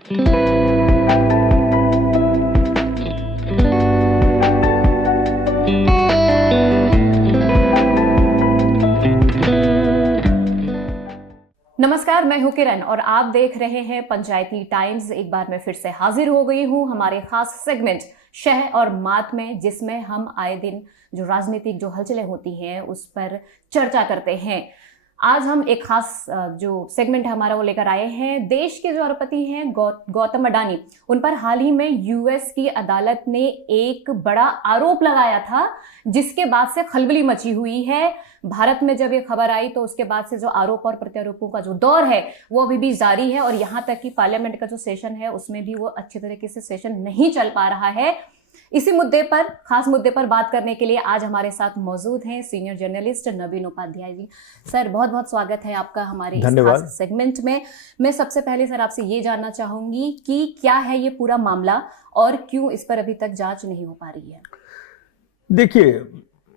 नमस्कार, मैं हूं किरण और आप देख रहे हैं पंचायती टाइम्स। एक बार मैं फिर से हाजिर हो गई हूं हमारे खास सेगमेंट शह और मात में, जिसमें हम आए दिन जो राजनीतिक जो हलचलें होती हैं उस पर चर्चा करते हैं। आज हम एक खास जो सेगमेंट है हमारा वो लेकर आए हैं। देश के जो अरबपति हैं गौतम अडानी, उन पर हाल ही में यूएस की अदालत ने एक बड़ा आरोप लगाया था, जिसके बाद से खलबली मची हुई है। भारत में जब ये खबर आई तो उसके बाद से जो आरोप और प्रत्यारोपों का जो दौर है वो अभी भी जारी है और यहाँ तक कि पार्लियामेंट का जो सेशन है उसमें भी वो अच्छे तरीके से सेशन नहीं चल पा रहा है। इसी मुद्दे पर, खास मुद्दे पर बात करने के लिए आज हमारे साथ मौजूद हैं सीनियर जर्नलिस्ट नवीन उपाध्याय जी। सर, बहुत बहुत स्वागत है आपका हमारे इस खास सेगमेंट में। मैं सबसे पहले सर आपसे ये जानना चाहूंगी कि क्या है ये पूरा मामला और क्यों इस पर अभी तक जांच नहीं हो पा रही है? देखिए,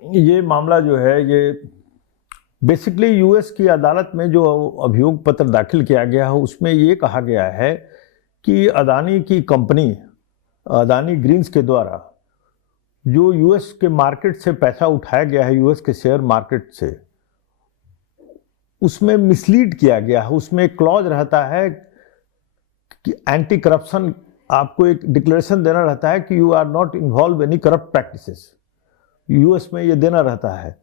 ये मामला जो है ये बेसिकली यूएस की अदालत में जो अभियोग पत्र दाखिल किया गया है उसमें ये कहा गया है कि अदानी की कंपनी अदानी ग्रीन्स के द्वारा जो यूएस के मार्केट से पैसा उठाया गया है, यूएस के शेयर मार्केट से, उसमें मिसलीड किया गया है। उसमें एक क्लॉज रहता है कि एंटी करप्शन, आपको एक डिक्लेरेशन देना रहता है कि you are not involve any corrupt practices, US में ये देना रहता है।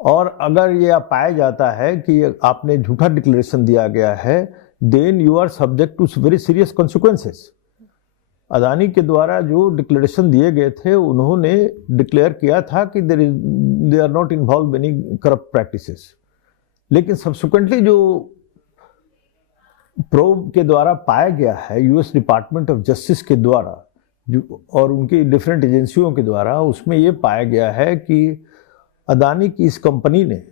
और अगर ये पाया जाता है कि आपने झूठा डिक्लेरेशन दिया गया है, then you are subject to very serious consequences. Adani के द्वारा जो डिक्लेरेशन दिए गए थे, उन्होंने डिक्लेयर किया था कि they are not involve any corrupt practices, लेकिन सब्सिक्वेंटली जो प्रोब के द्वारा पाया गया है यूएस डिपार्टमेंट ऑफ जस्टिस के द्वारा और उनकी डिफरेंट एजेंसियों के द्वारा, उसमें ये पाया गया है कि अदानी की इस कंपनी ने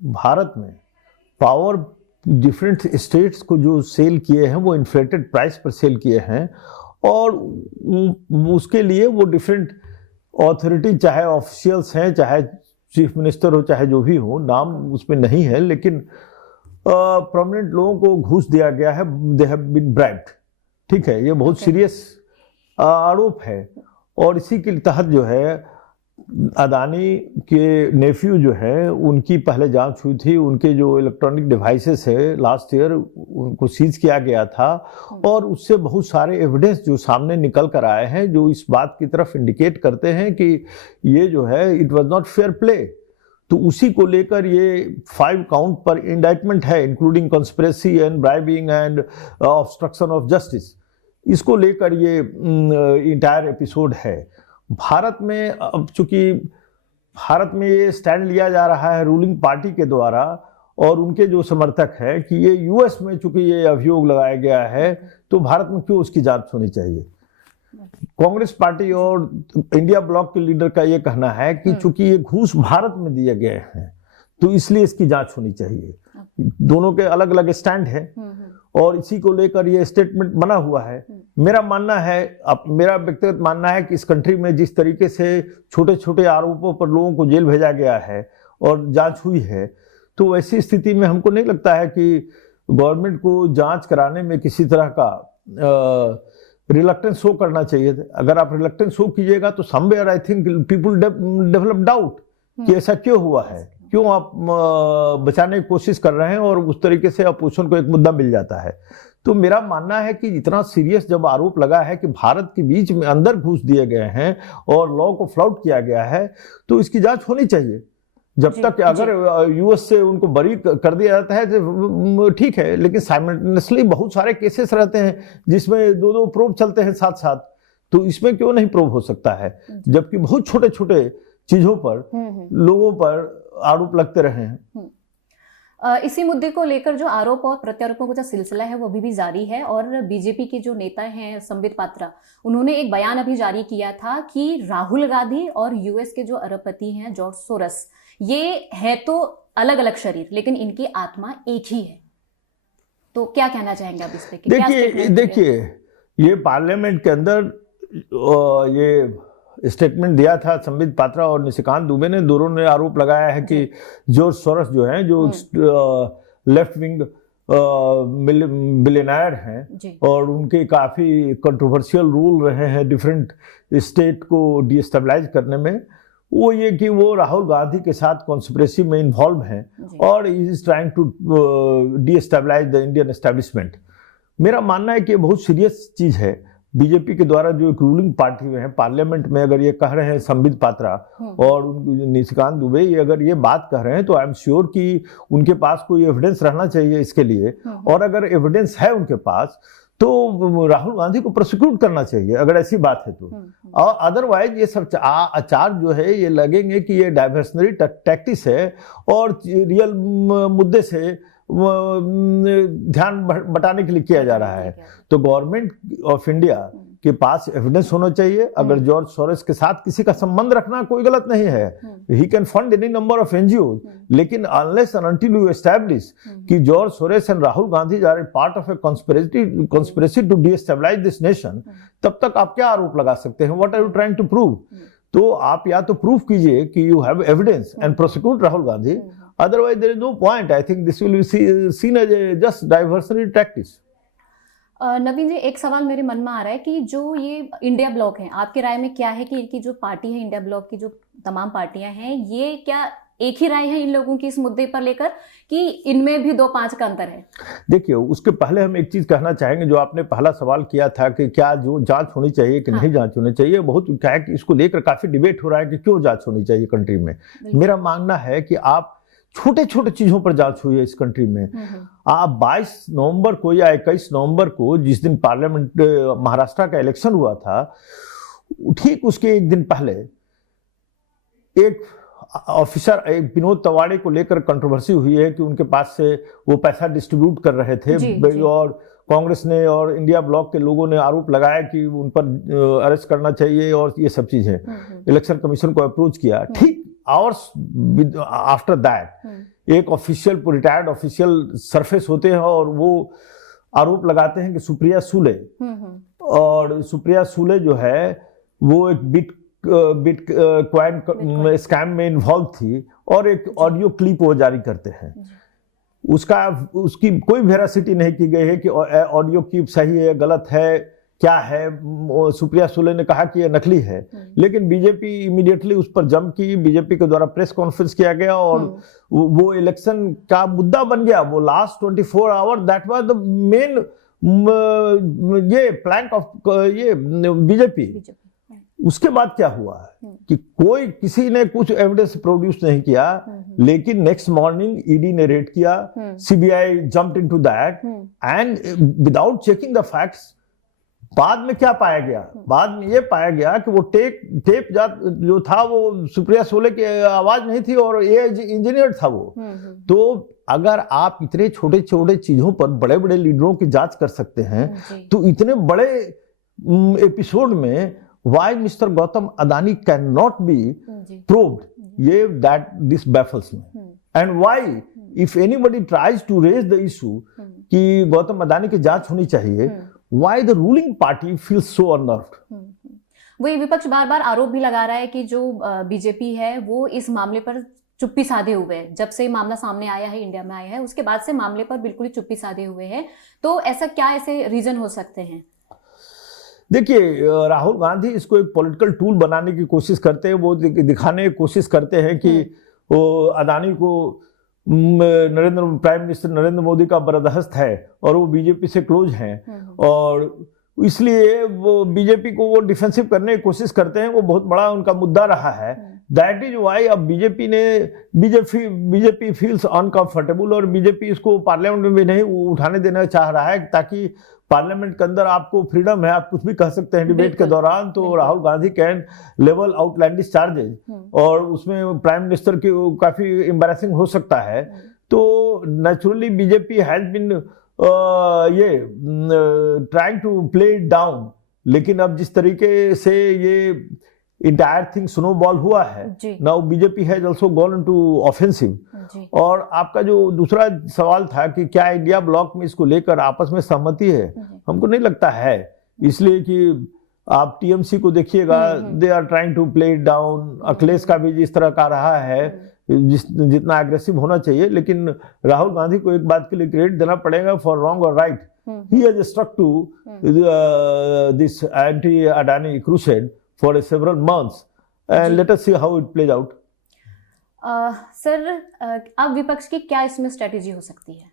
भारत में पावर डिफरेंट स्टेट्स को जो सेल किए हैं वो इन्फ्लेटेड प्राइस पर सेल किए हैं और उसके लिए वो डिफरेंट ऑथोरिटी, चाहे ऑफिशियल्स हैं, चाहे चीफ मिनिस्टर हो, चाहे जो भी हो, नाम उसमें नहीं है, लेकिन प्रोमिनेंट लोगों को घूस दिया गया है। They have been bribed. ठीक है, ये बहुत सीरियस आरोप है और इसी के तहत जो है अदानी के नेफ्यू जो है उनकी पहले जांच हुई थी। उनके जो इलेक्ट्रॉनिक डिवाइसेस है लास्ट ईयर उनको सीज किया गया था और उससे बहुत सारे एविडेंस जो सामने निकल कर आए हैं जो इस बात की तरफ इंडिकेट करते हैं कि ये जो है it was not fair play. तो उसी को लेकर ये 5 काउंट पर इंडाइटमेंट है, including conspiracy and bribing and obstruction of justice. इसको लेकर ये इंटायर एपिसोड है। भारत में अब चूंकि भारत में ये स्टैंड लिया जा रहा है रूलिंग पार्टी के द्वारा और उनके जो समर्थक है कि ये यूएस में चूंकि ये अभियोग लगाया गया है तो भारत में क्यों उसकी जांच होनी चाहिए। कांग्रेस पार्टी और इंडिया ब्लॉक के लीडर का ये कहना है कि चूंकि ये घूस भारत में दिए गए हैं तो इसलिए इसकी जांच होनी चाहिए। दोनों के अलग अलग स्टैंड है और इसी को लेकर ये स्टेटमेंट बना हुआ है। मेरा मानना है, अब मेरा व्यक्तिगत मानना है कि इस कंट्री में जिस तरीके से छोटे छोटे आरोपों पर लोगों को जेल भेजा गया है और जांच हुई है, तो वैसी स्थिति में हमको नहीं लगता है कि गवर्नमेंट को जांच कराने में किसी तरह का रिलक्टेंस शो करना चाहिए। अगर आप रिलक्टेंस शो कीजिएगा तो somewhere I think people develop doubt कि ऐसा क्यों हुआ है, क्यों आप बचाने की कोशिश कर रहे हैं और उस तरीके से अपोजिशन को एक मुद्दा मिल जाता है। तो मेरा मानना है कि इतना सीरियस जब आरोप लगा है कि भारत के बीच में अंदर घुस दिए गए हैं और लॉ को फ्लाउट किया गया है तो इसकी जांच होनी चाहिए। जब तक अगर यूएस से उनको बरी कर दिया जाता है तो ठीक है, लेकिन साइमल्टेनियसली बहुत सारे केसेस रहते हैं जिसमें 2-2 प्रोब चलते हैं साथ साथ, तो इसमें क्यों नहीं प्रोब हो सकता है, जबकि बहुत छोटे छोटे चीजों पर लोगों पर आरोप लगते रहे हैं। इसी मुद्दे को लेकर जो आरोप और प्रत्यारोपों का जो सिलसिला है वो अभी भी जारी है और बीजेपी के जो नेता हैं संबित पात्रा, उन्होंने एक बयान अभी जारी किया था कि राहुल गांधी और यूएस के जो अरबपति हैं जॉर्ज सोरस, ये है तो अलग अलग शरीर लेकिन इनकी आत्मा एक ही है। तो क्या कहना चाहेंगे आप इस पे? देखिए ये पार्लियामेंट के अंदर ये स्टेटमेंट दिया था संबित पात्रा और निशिकांत दुबे ने, दोनों ने आरोप लगाया है कि जॉर्ज सोरस जो है, जो लेफ्ट विंग बिलियनर हैं जी। और उनके काफ़ी कंट्रोवर्शियल रूल रहे हैं डिफरेंट स्टेट को डिस्टेबलाइज करने में, वो ये कि वो राहुल गांधी के साथ कॉन्स्पिरेसी में इन्वॉल्व हैं जी। और is trying to destabilise the Indian establishment. मेरा मानना है कि ये बहुत सीरियस चीज़ है। बीजेपी के द्वारा जो एक रूलिंग पार्टी में है पार्लियामेंट में, अगर ये कह रहे हैं संबित पात्रा और निशिकांत दुबे ये अगर ये बात कह रहे हैं, तो आई एम श्योर कि उनके पास कोई एविडेंस रहना चाहिए इसके लिए, और अगर एविडेंस है उनके पास तो राहुल गांधी को प्रोसिक्यूट करना चाहिए अगर ऐसी बात है तो। और अदरवाइज ये सब आचार जो है ये लगेंगे कि ये डाइवर्सनरी टैक्टिस है और रियल मुद्दे से ध्यान बटाने के लिए किया जा रहा है। तो गवर्नमेंट ऑफ इंडिया के पास एविडेंस होना चाहिए। अगर जॉर्ज सोरोस के साथ किसी का संबंध रखना कोई गलत नहीं है, he can fund any number of NGO, लेकिन unless and until you establish कि George Soros and Rahul Gandhi are part of a conspiracy to destabilise this nation, तब तक आप क्या आरोप लगा सकते हैं? What are you trying to prove? तो आप या तो प्रूव कीजिए कि you have evidence and prosecute Rahul Gandhi, otherwise there is no point. I think this will be seen as a just diversionary tactics. नवीन जी, एक सवाल मेरे मन में आ रहा है कि जो ये इंडिया ब्लॉक है, आपकी राय में क्या है कि इनकी जो पार्टी है, इंडिया ब्लॉक की जो तमाम पार्टियां हैं, ये क्या एक ही राय है इन लोगों की इस मुद्दे पर लेकर कि इनमें भी 2-5 का अंतर है? देखिए, उसके पहले हम एक चीज कहना चाहेंगे, जो आपने पहला सवाल किया था कि क्या जो जांच होनी चाहिए कि नहीं जांच होनी चाहिए, बहुत क्या है कि इसको लेकर काफी डिबेट हो रहा है कि क्यों जांच होनी चाहिए कंट्री में। मेरा मानना है कि आप छोटे छोटे चीजों पर जांच हुई है इस कंट्री में। आप 22 नवंबर को या 21 नवंबर को, जिस दिन पार्लियामेंट महाराष्ट्र का इलेक्शन हुआ था, ठीक उसके एक दिन पहले एक ऑफिसर, एक विनोद तवाड़े को लेकर कंट्रोवर्सी हुई है कि उनके पास से वो पैसा डिस्ट्रीब्यूट कर रहे थे जी। और कांग्रेस ने और इंडिया ब्लॉक के लोगों ने आरोप लगाया कि उन पर अरेस्ट करना चाहिए और ये सब चीजें। इलेक्शन कमीशन को अप्रोच किया। ठीक आवर्स आफ्टर दैट एक ऑफिशियल, रिटायर्ड ऑफिशियल सरफेस होते हैं और वो आरोप लगाते हैं कि सुप्रिया सुले, और सुप्रिया सुले जो है वो एक बिटकॉइन स्कैम में इन्वॉल्व थी और एक ऑडियो क्लिप वो जारी करते हैं। उसकी कोई वेरासिटी नहीं की गई है कि ऑडियो क्लिप सही है, गलत है, क्या है। सुप्रिया सुले ने कहा कि ये नकली है, लेकिन बीजेपी इमीडिएटली उस पर जंप की। बीजेपी के द्वारा प्रेस कॉन्फ्रेंस किया गया और वो इलेक्शन का मुद्दा बन गया। वो last 24 hour that was the main ये प्लैंक ऑफ ये बीजेपी। उसके बाद क्या हुआ कि कोई किसी ने कुछ एविडेंस प्रोड्यूस नहीं किया, लेकिन नेक्स्ट मॉर्निंग ईडी ने रेड किया, CBI jumped into that and without checking the facts. बाद में क्या पाया गया? बाद में ये पाया गया कि वो टेप जो था वो सुप्रिया सुले की आवाज नहीं थी और ये इंजीनियर था वो। तो अगर आप इतने छोटे छोटे चीजों पर बड़े बड़े लीडरों की जांच कर सकते हैं, तो इतने बड़े एपिसोड में why Mr. Gautam Adani cannot be probed? ये that this baffles me. And why, if anybody tries to raise the issue कि गौतम अदानी की जांच होनी चाहिए, why the ruling party feels so unnerved? वही विपक्ष बार बार आरोप भी लगा रहा है कि जो बीजेपी है वो इस मामले पर चुप्पी साधे हुए है। जब से मामला सामने आया है, इंडिया में आया है, उसके बाद से मामले पर बिल्कुल ही चुप्पी साधे हुए हैं। तो ऐसा क्या ऐसे रीजन हो सकते हैं? देखिए, राहुल गांधी इसको एक पॉलिटिकल टूल बनाने की कोशिश करते हैं। वो दिखाने की कोशिश करते हैं कि वो अदानी को प्राइम मिनिस्टर नरेंद्र मोदी का बरदस्त है और वो बीजेपी से क्लोज हैं, और इसलिए वो बीजेपी को वो डिफेंसिव करने की कोशिश करते हैं। वो बहुत बड़ा उनका मुद्दा रहा है। दैट इज वाई अब बीजेपी फील्स अनकंफर्टेबल और बीजेपी इसको पार्लियामेंट में भी नहीं उठाने देना चाह रहा है, ताकि पार्लियामेंट के अंदर आपको फ्रीडम है, आप कुछ भी कह सकते हैं डिबेट के दौरान। तो Rahul Gandhi can level outlandish charges और उसमें प्राइम मिनिस्टर की काफी एम्बैरेसिंग हो सकता है। तो नेचुरली बीजेपी हैज बीन ये trying to play it down, लेकिन अब जिस तरीके से ये इंटायर थिंग स्नोबॉल हुआ है, now BJP has also gone into offensive. और आपका जो दूसरा सवाल था कि क्या इंडिया ब्लॉक में इसको लेकर आपस में सहमति है, हमको नहीं लगता है। इसलिए कि आप टीएमसी को देखिएगा, they are trying to play it down. Akhilesh का भी जिस तरह का रहा है जितना एग्रेसिव होना चाहिए, लेकिन राहुल गांधी को एक बात के लिए क्रेडिट देना पड़ेगा फॉर रॉन्ग और right. He has stuck to this anti-Adani crusade for several months, and let us see how it plays out. Sir, अब विपक्ष की क्या इसमें स्ट्रेटेजी हो सकती है?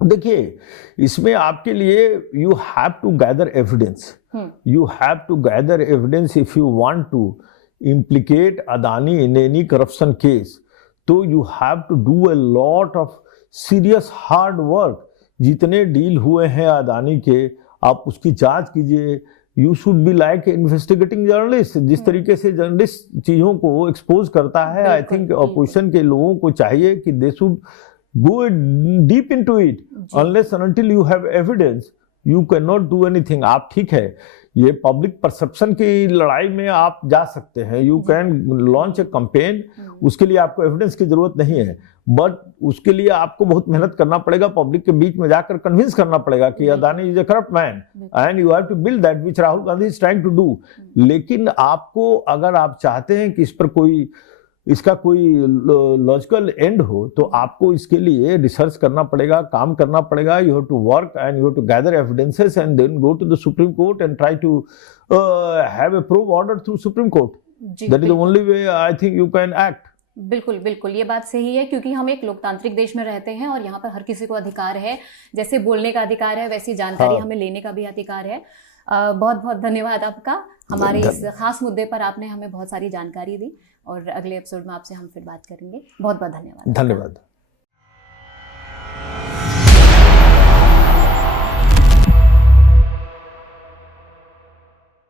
देखिए, इसमें आपके लिए you have to gather evidence. You have to gather evidence if you want to implicate Adani in any corruption case. तो you have to do a lot of serious hard work. जितने deal हुए हैं अदानी के, आप उसकी जांच कीजिए. You should be like investigating journalist. जिस तरीके से जर्नलिस्ट चीजों को एक्सपोज करता है, आई थिंक ऑपोजिशन के लोगों को चाहिए कि they should go deep into it. Unless and until you have evidence, you can not do anything. आप ठीक है, ये पब्लिक परसेप्शन की लड़ाई में आप जा सकते हैं. You can launch a campaign, उसके लिए आपको एविडेंस की जरूरत नहीं है, बट उसके लिए आपको बहुत मेहनत करना पड़ेगा. पब्लिक के बीच में जाकर कन्विंस करना पड़ेगा कि Adani is a corrupt man and you have to build that which Rahul Gandhi is trying to do. लेकिन आपको, अगर आप चाहते हैं कि इस पर इसका कोई लॉजिकल एंड हो, तो आपको इसके लिए रिसर्च करना पड़ेगा, काम करना पड़ेगा. You have to work and you have to gather evidences and then go to the supreme court and try to have a prove order through supreme court. That is the only way I think you can act. बिल्कुल बिल्कुल, ये बात सही है, क्योंकि हम एक लोकतांत्रिक देश में रहते हैं और यहाँ पर हर किसी को अधिकार है. जैसे बोलने का अधिकार है, वैसी जानकारी हमें लेने का भी अधिकार है. बहुत बहुत धन्यवाद आपका. हमारे इस खास मुद्दे पर आपने हमें बहुत सारी जानकारी दी और अगले एपिसोड में आपसे हम फिर बात करेंगे. बहुत बहुत धन्यवाद. धन्यवाद.